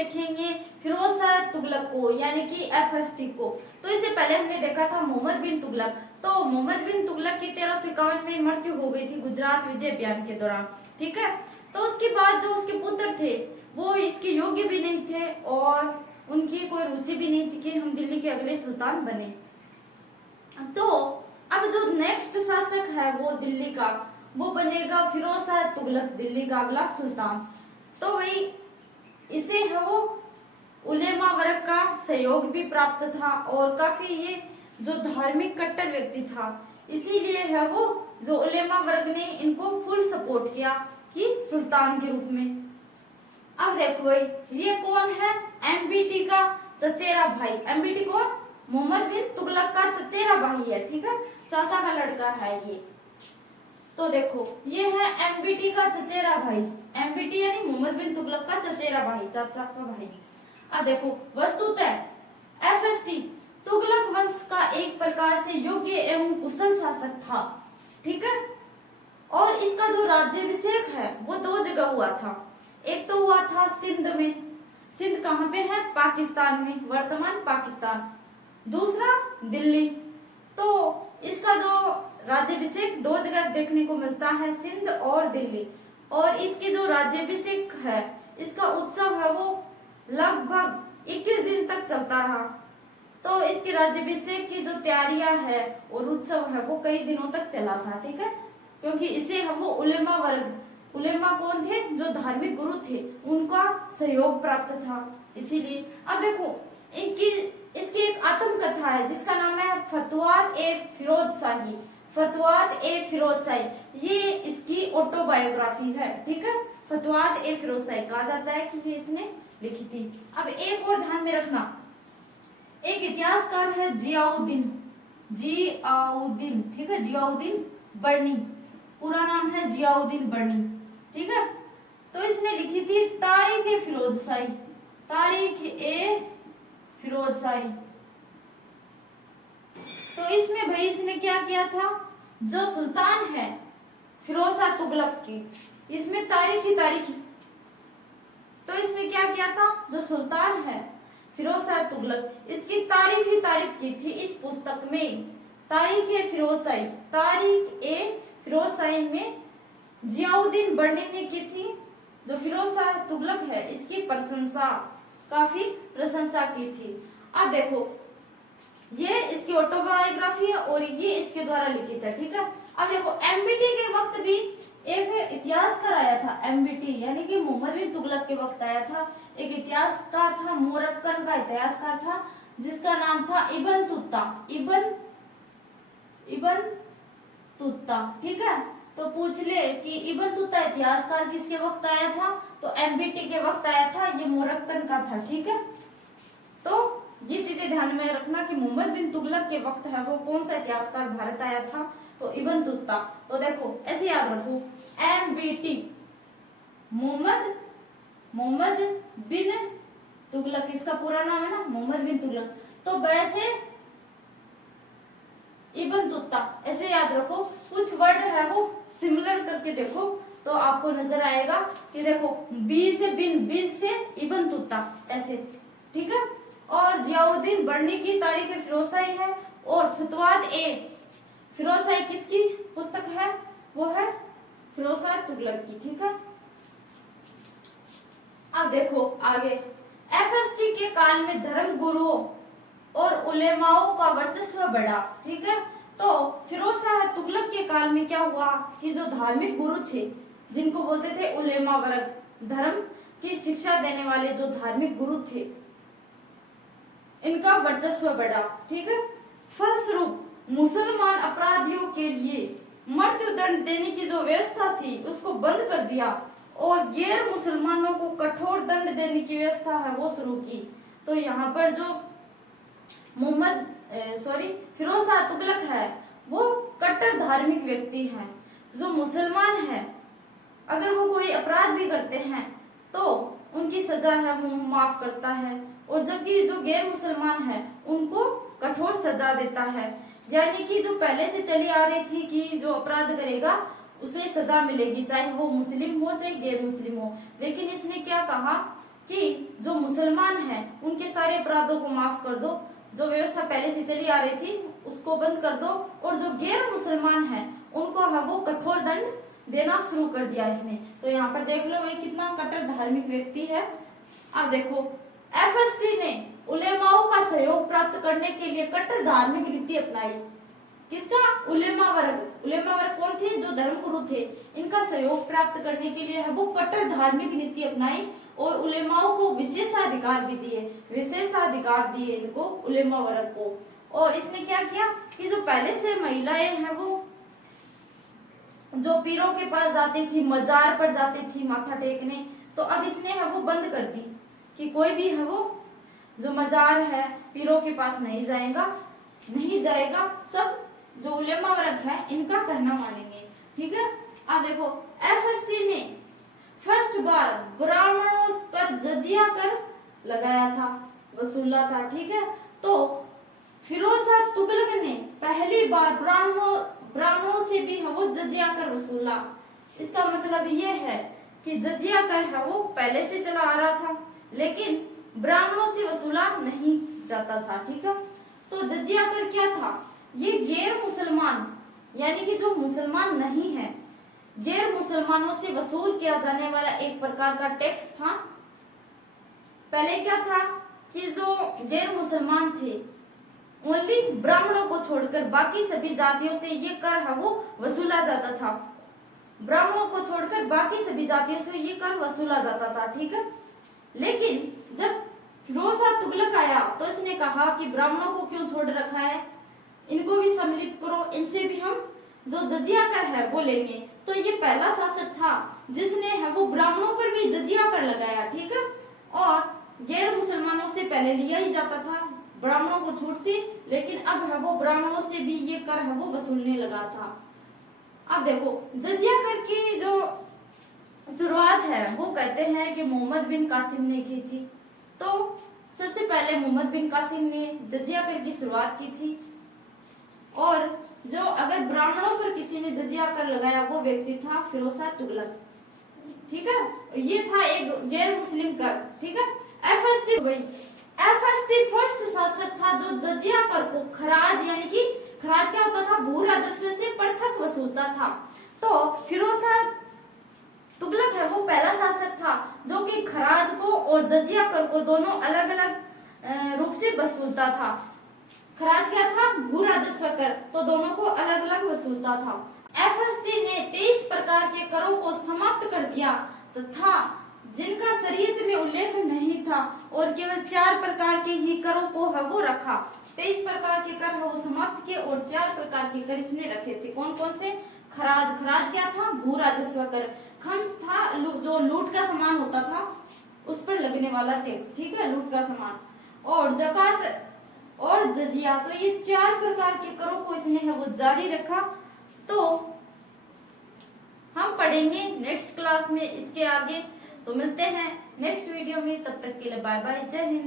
देखेंगे फिरोज शाह तुगलक को, यानी कि FST को। तो इससे पहले हमने देखा था मोहम्मद बिन तुगलक। तो मोहम्मद बिन तुगलक की 1351 में मृत्यु हो गई थी गुजरात विजय अभियान के दौरान, ठीक है। तो उसके बाद जो उसके पुत्र थे वो इसके योग्य भी नहीं थे और उनकी कोई रुचि भी नहीं थी कि हम दिल्ली के अगले सुल्तान बने। तो अब जो नेक्स्ट शासक है वो दिल्ली का, वो बनेगा फिरोज शाह तुगलक, दिल्ली का अगला सुल्तान। तो वही इसे है वो उलेमा वर्ग का सहयोग भी प्राप्त था और काफी ये जो धार्मिक कट्टर व्यक्ति था, इसीलिए है वो जो उलेमा वर्ग ने इनको फुल सपोर्ट किया कि सुल्तान के रूप में। अब देखो भाई ये कौन है, MBT का चचेरा भाई। MBT कौन, मोहम्मद बिन तुगलक का चचेरा भाई है, ठीक है, चाचा का लड़का है ये। तो देखो ये है MBT का चचेरा भाई, MBT यानी मोहम्मद बिन तुगलक का चचेरा भाई, चाचा का भाई। अब देखो वस्तुतः FST तुगलक वंश का एक प्रकार से योग्य एवं कुशल शासक था, ठीक है। और इसका जो राज्याभिषेक है वो 2 जगह हुआ था। एक तो हुआ था सिंध में, सिंध कहाँ पे है, पाकिस्तान में, वर्तमान पाकिस्तान। दूसरा दिल्ली। तो इसका जो राज्याभिषेक 2 जगह देखने को मिलता है, सिंध और दिल्ली। और इसकी जो राज्याभिषेक है, इसका उत्सव है वो लगभग 21 दिन तक चलता रहा। तो इसके राज्याभिषेक की जो तैयारियां है और उत्सव है वो कई दिनों तक चला था, ठीक है, क्योंकि इसे हम वो उलेमा वर्ग, उलेमा कौन थे, जो धार्मिक गुरु थे, उनका सहयोग प्राप्त था, इसीलिए। अब देखो इनकी इसकी एक आत्मकथा है जिसका नाम है फतवात ए फिरोज शाही, फतवात ए फिरोज शाही, ये इसकी ऑटोबायोग्राफी है, ठीक है। फतवात ए फिरोज शाही कहा जाता है कि ये इसने लिखी थी। अब एक और ध्यान में रखना, एक इतिहासकार है जियाउद्दीन, जियाउद्दीन, ठीक है, जियाउद्दीन बर्नी, पूरा नाम है जियाउद्दीन बर्नी, ठीक है। तो इसने लिखी थी तारीख ए फिरोज शाही, तारीख ए फिरोज शाही। तो इसमें भाई इसने क्या किया था, जो सुल्तान है फिरोज शाह तुगलक की, इसमें तारीख ही तारीख, तो इसमें क्या किया था, जो सुल्तान है फिरोज शाह तुगलक, इसकी तारीफ ही तारीफ की थी इस पुस्तक में, तारीख ए फिरोज शाही, तारीख ए फिरोज शाही में जियाउद्दीन बर्नी ने की थी। जो फिरोज शाह तुगलक है इसकी प्रशंसा, काफी प्रशंसा की थी। अब देखो ये इसकी ऑटोबायोग्राफी है और ये इसके द्वारा लिखित है, ठीक है। अब देखो MBT के वक्त भी एक इतिहासकार आया था, MBT यानी कि मोहम्मद बिन तुगलक के वक्त आया था, एक इतिहासकार था, मोरक्कन का इतिहासकार था, जिसका नाम था इब्न तुत्ता, इब्न तुत्ता, ठीक है। तो पूछ ले कि इब्न तुत्ता इतिहासकार किसके वक्त आया था, तो MBT के वक्त आया था, ये मोरक्कन का था, ठीक है। तो ये चीजें ध्यान में रखना कि मोहम्मद बिन तुगलक के वक्त है वो कौन सा इतिहासकार भारत आया था, तो इब्न तुत्ता। तो देखो ऐसे याद रखो MBT मोहम्मद बिन तुगलक, इसका पूरा नाम है ना मोहम्मद बिन तुगलक, तो वैसे इब्न तुत्ता, ऐसे याद रखो। कुछ वर्ड है वो सिमिलर करके देखो तो आपको नजर आएगा कि देखो बी से बिन से इब्न तुत्ता, ऐसे, ठीक है। और जियाउद्दीन बर्नी की तारीख फिरोज शाही है और फतवात ए फिरोज शाही किसकी पुस्तक है, वो है फिरोज शाह तुगलक की, ठीक है। अब देखो आगे FST के काल में धर्म गुरुओं और उलेमाओं का वर्चस्व बढ़ा, ठीक है। तो फिरोज शाह तुगलक के काल में क्या हुआ कि जो धार्मिक गुरु थे, जिनको बोलते थे उलेमा वर्ग, धर्म की शिक्षा देने वाले जो धार्मिक गुरु थे, इनका वर्चस्व बढ़ा, ठीक है। फलस्वरूप मुसलमान अपराधियों के लिए मृत्यु दंड देने की जो व्यवस्था थी उसको बंद कर दिया और गैर मुसलमानों को कठोर दंड देने की व्यवस्था है वो शुरू की। तो यहाँ पर जो फिरोज शाह तुगलक है वो कट्टर धार्मिक व्यक्ति हैं। जो मुसलमान है अगर वो कोई अपराध भी करते हैं तो उनकी सजा है वो माफ करता है, और जबकि जो गैर मुसलमान है उनको कठोर सजा देता है। यानी कि जो पहले से चली आ रही थी कि जो अपराध करेगा उसे सजा मिलेगी, चाहे वो मुस्लिम हो चाहे गैर मुस्लिम हो। लेकिन इसने क्या कहा कि जो मुसलमान हैं उनके सारे अपराधों को माफ कर दो, जो व्यवस्था पहले से चली आ रही थी उसको बंद कर दो, और जो गैर मुसलमान हैं उनको है वो कठोर दंड देना शुरू कर दिया इसने। तो यहाँ पर देख लो ये कितना कट्टर धार्मिक व्यक्ति है। अब देखो एफएसटी ने उलेमाओं का सहयोग प्राप्त करने के लिए कट्टर धार्मिक नीति अपनाई। किसका? उलेमा वर्ग। उलेमा वर्ग कौन थे? जो धर्म गुरु थे। इनका सहयोग प्राप्त करने के लिए है वो कट्टर धार्मिक नीति अपनाई और उलेमाओं को विशेषाधिकार भी दिए, विशेषाधिकार दिए इनको उलेमा वर्ग को। और इसने क्या किया कि जो पहले से महिलाएं हैं वो जो पीरों के पास जाती थी, मजार पर जाती थी माथा टेकने, तो अब इसने है वो बंद कर दी कि कोई भी है वो जो मजार है पीरों के पास नहीं जाएगा, सब जो उलेमा वर्ग है इनका कहना मानेंगे। ठीक है। अब देखो एफएसटी ने फर्स्ट बार ब्राह्मणों पर जजिया कर लगाया था, वसूला था। ठीक है। तो फिरोज शाह तुगलक ने पहली बार ब्राह्मणों से भी है वो जजिया कर वसूला। इसका मतलब ये है कि जजिया कर है वो पहले से चला आ रहा था लेकिन ब्राह्मणों से वसूला नहीं जाता था। ठीक है। तो जजिया कर क्या था? ये गैर मुसलमान यानी कि जो मुसलमान नहीं है, गैर मुसलमानों से वसूल किया जाने वाला एक प्रकार का टैक्स था। पहले क्या था कि जो गैर मुसलमान थे ओनली ब्राह्मणों को छोड़कर बाकी सभी जातियों से ये कर है वो वसूला जाता था। ब्राह्मणों को छोड़कर बाकी सभी जातियों से ये कर वसूला जाता था। ठीक है। लेकिन जब फिरोज शाह तुगलक आया तो इसने कहा कि ब्राह्मणों को क्यों छोड़ रखा है, इनको भी सम्मिलित करो, इनसे भी हम जो जजिया कर है वो लेंगे। तो ये पहला शासक था जिसने है वो ब्राह्मणों पर भी जजिया कर लगाया। ठीक है। और गैर मुसलमानों से पहले लिया ही जाता था, ब्राह्मणों को छूट थी, लेकिन अब है वो ब्राह्मणों से भी ये कर है वो वसूलने लगा था। अब देखो जजिया कर की जो शुरुआत है वो कहते हैं कि मोहम्मद बिन कासिम ने की थी। तो सबसे पहले मोहम्मद बिन कासिम ने जजिया कर की शुरुआत की थी। और जो अगर ब्राह्मणों पर किसी ने जजिया कर लगाया वो व्यक्ति था फिरोज शाह तुगलक। ठीक है। ये था एक गैर मुस्लिम कर। ठीक है। एफएसटी फर्स्ट शासक था जो जजिया कर को खराज यानी कि खराज क्या होता था? भू राजस्व से पृथक वसूलता था। तो फिरोज शाह तुगलक है वो पहला शासक था जो कि खराज को और जजिया कर को दोनों अलग अलग रूप से वसूलता था। खराज क्या था? भू राजस्व कर, तो दोनों को अलग अलग वसूलता था। एफएसटी ने 23 प्रकार के करों को समाप्त कर दिया तथा जिनका शरीयत में उल्लेख नहीं था और केवल 4 प्रकार के ही करों को है वो रखा। 23 प्रकार के कर है वो समाप्त किए और 4 प्रकार के कर इसने रखे थे। कौन कौन से? खराज क्या था? भू राजस्व कर। खम्स था जो लूट का सामान होता था उस पर लगने वाला टैक्स। ठीक है। लूट का सामान। और जकात और जजिया, तो ये 4 प्रकार के करों को इसने है वो जारी रखा। तो हम पढ़ेंगे नेक्स्ट क्लास में इसके आगे। तो मिलते हैं नेक्स्ट वीडियो में, तब तक के लिए बाय बाय, जय हिंद।